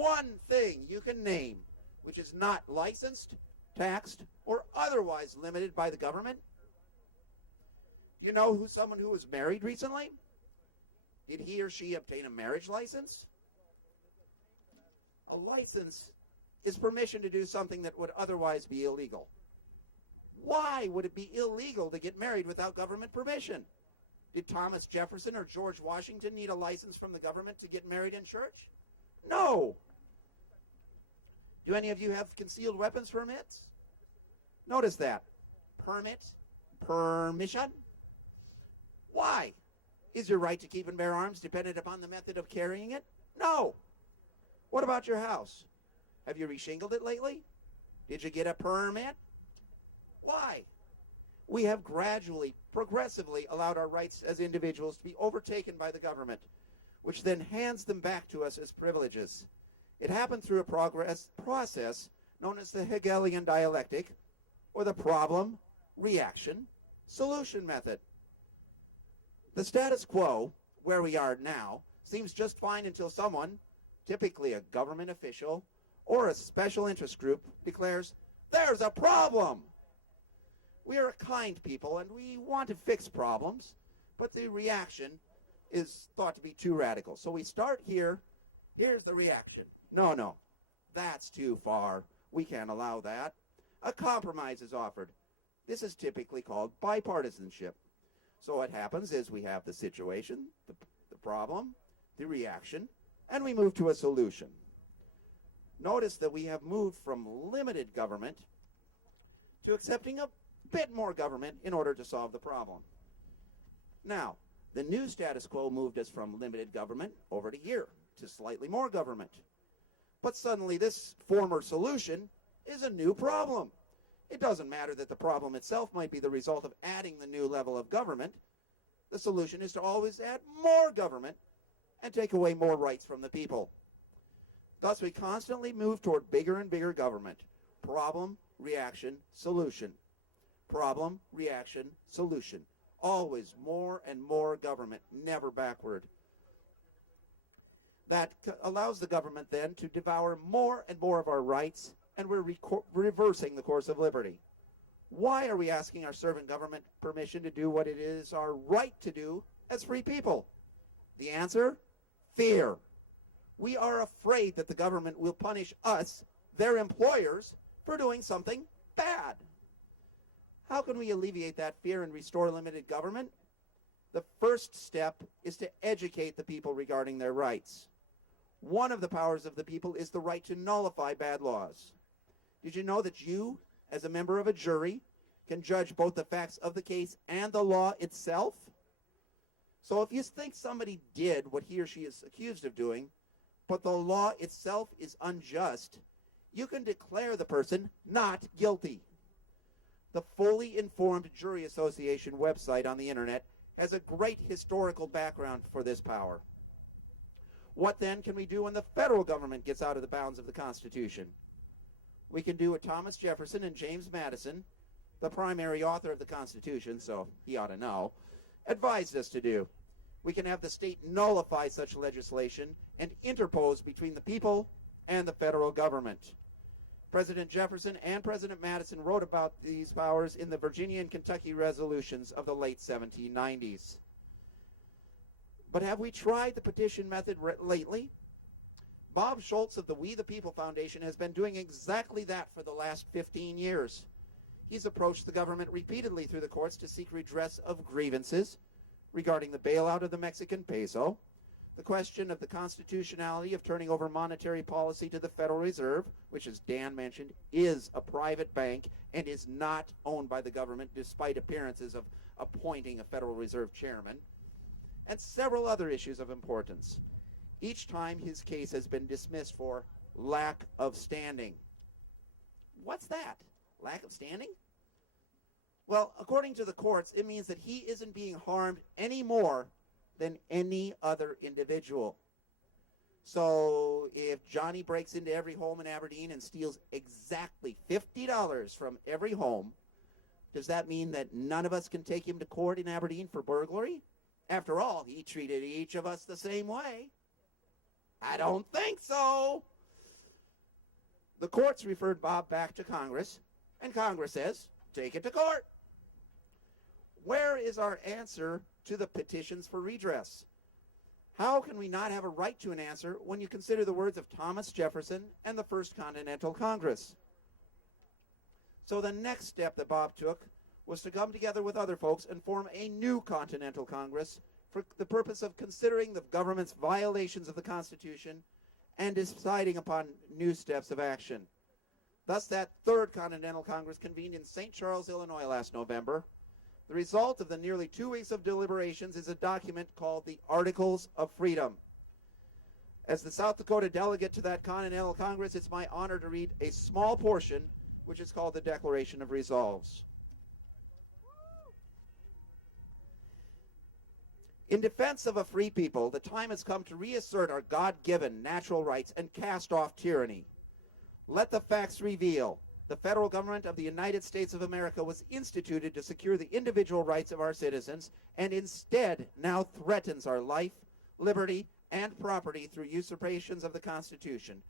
one thing you can name which is not licensed, taxed, or otherwise limited by the government? Do you know someone who was married recently? Did he or she obtain a marriage license? A license is permission to do something that would otherwise be illegal. Why would it be illegal to get married without government permission? Did Thomas Jefferson or George Washington need a license from the government to get married in church? No. Do any of you have concealed weapons permits? Notice that. Permit, permission. Why? Is your right to keep and bear arms dependent upon the method of carrying it? No. What about your house? Have you reshingled it lately? Did you get a permit? Why? We have gradually, progressively allowed our rights as individuals to be overtaken by the government, which then hands them back to us as privileges. It happened through a process known as the Hegelian dialectic, or the problem, reaction, solution method. The status quo, where we are now, seems just fine until someone, typically a government official or a special interest group, declares, "There's a problem!" We are a kind people, and we want to fix problems, but the reaction is thought to be too radical. So we start here. Here's the reaction. No, that's too far. We can't allow that. A compromise is offered. This is typically called bipartisanship. So what happens is we have the situation, the problem, the reaction, and we move to a solution. Notice that we have moved from limited government to accepting a bit more government in order to solve the problem. Now, the new status quo moved us from limited government over to here to slightly more government. But suddenly this former solution is a new problem. It doesn't matter that the problem itself might be the result of adding the new level of government. The solution is to always add more government and take away more rights from the people. Thus, we constantly move toward bigger and bigger government. Problem, reaction, solution. Problem, reaction, solution. Always more and more government, never backward. That allows the government then to devour more and more of our rights, and we're reversing the course of liberty. Why are we asking our servant government permission to do what it is our right to do as free people? The answer? Fear. We are afraid that the government will punish us, their employers, for doing something bad. How can we alleviate that fear and restore limited government? The first step is to educate the people regarding their rights. One of the powers of the people is the right to nullify bad laws. Did you know that you, as a member of a jury, can judge both the facts of the case and the law itself? So if you think somebody did what he or she is accused of doing, but the law itself is unjust, you can declare the person not guilty. The Fully Informed Jury Association website on the internet has a great historical background for this power. What then can we do when the federal government gets out of the bounds of the Constitution? We can do what Thomas Jefferson and James Madison, the primary author of the Constitution, so he ought to know, advised us to do. We can have the state nullify such legislation and interpose between the people and the federal government. President Jefferson and President Madison wrote about these powers in the Virginia and Kentucky resolutions of the late 1790s. But have we tried the petition method lately? Bob Schultz of the We the People Foundation has been doing exactly that for the last 15 years. He's approached the government repeatedly through the courts to seek redress of grievances regarding the bailout of the Mexican peso, the question of the constitutionality of turning over monetary policy to the Federal Reserve, which, as Dan mentioned, is a private bank and is not owned by the government despite appearances of appointing a Federal Reserve chairman, and several other issues of importance. Each time his case has been dismissed for lack of standing. What's that? Lack of standing? Well, according to the courts, it means that he isn't being harmed any more than any other individual. So if Johnny breaks into every home in Aberdeen and steals exactly $50 from every home, does that mean that none of us can take him to court in Aberdeen for burglary? After all, he treated each of us the same way. I don't think so. The courts referred Bob back to Congress, and Congress says, take it to court. Where is our answer to the petitions for redress? How can we not have a right to an answer when you consider the words of Thomas Jefferson and the First Continental Congress? So the next step that Bob took was to come together with other folks and form a new Continental Congress for the purpose of considering the government's violations of the Constitution and deciding upon new steps of action. Thus, that Third Continental Congress convened in St. Charles, Illinois last November. The result of the nearly 2 weeks of deliberations is a document called the Articles of Freedom. As the South Dakota delegate to that Continental Congress, it's my honor to read a small portion, which is called the Declaration of Resolves. In defense of a free people, the time has come to reassert our God-given natural rights and cast off tyranny. Let the facts reveal. The federal government of the United States of America was instituted to secure the individual rights of our citizens and instead now threatens our life, liberty, and property through usurpations of the Constitution.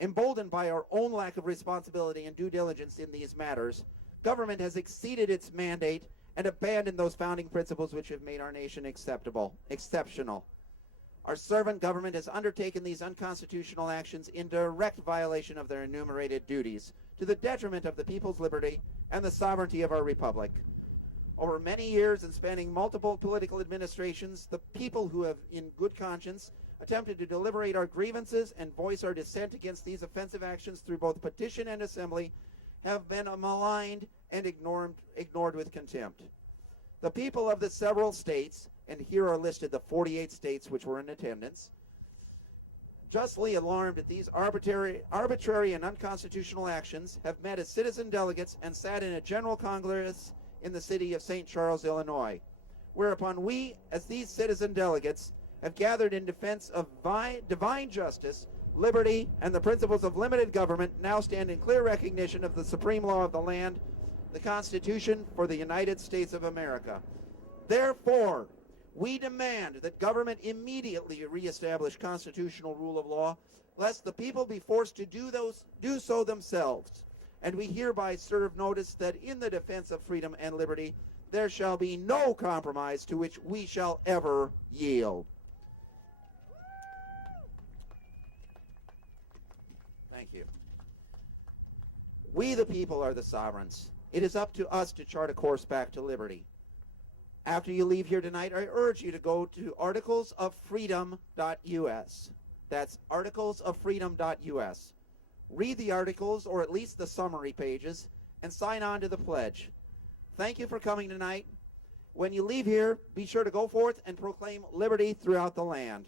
Emboldened by our own lack of responsibility and due diligence in these matters, government has exceeded its mandate and abandoned those founding principles which have made our nation exceptional. Our servant government has undertaken these unconstitutional actions in direct violation of their enumerated duties, to the detriment of the people's liberty and the sovereignty of our republic. Over many years and spanning multiple political administrations, the people who have, in good conscience, attempted to deliberate our grievances and voice our dissent against these offensive actions through both petition and assembly have been maligned and ignored with contempt. The people of the several states, and here are listed the 48 states which were in attendance, justly alarmed at these arbitrary and unconstitutional actions, have met as citizen delegates and sat in a general congress in the city of St. Charles, Illinois, whereupon we, as these citizen delegates, have gathered in defense of divine justice, liberty, and the principles of limited government, now stand in clear recognition of the supreme law of the land, the Constitution for the United States of America. Therefore, we demand that government immediately reestablish constitutional rule of law, lest the people be forced to do so themselves. And we hereby serve notice that in the defense of freedom and liberty, there shall be no compromise to which we shall ever yield. Thank you. We the people are the sovereigns. It is up to us to chart a course back to liberty. After you leave here tonight, I urge you to go to articlesoffreedom.us. That's articlesoffreedom.us. Read the articles, or at least the summary pages, and sign on to the pledge. Thank you for coming tonight. When you leave here, be sure to go forth and proclaim liberty throughout the land.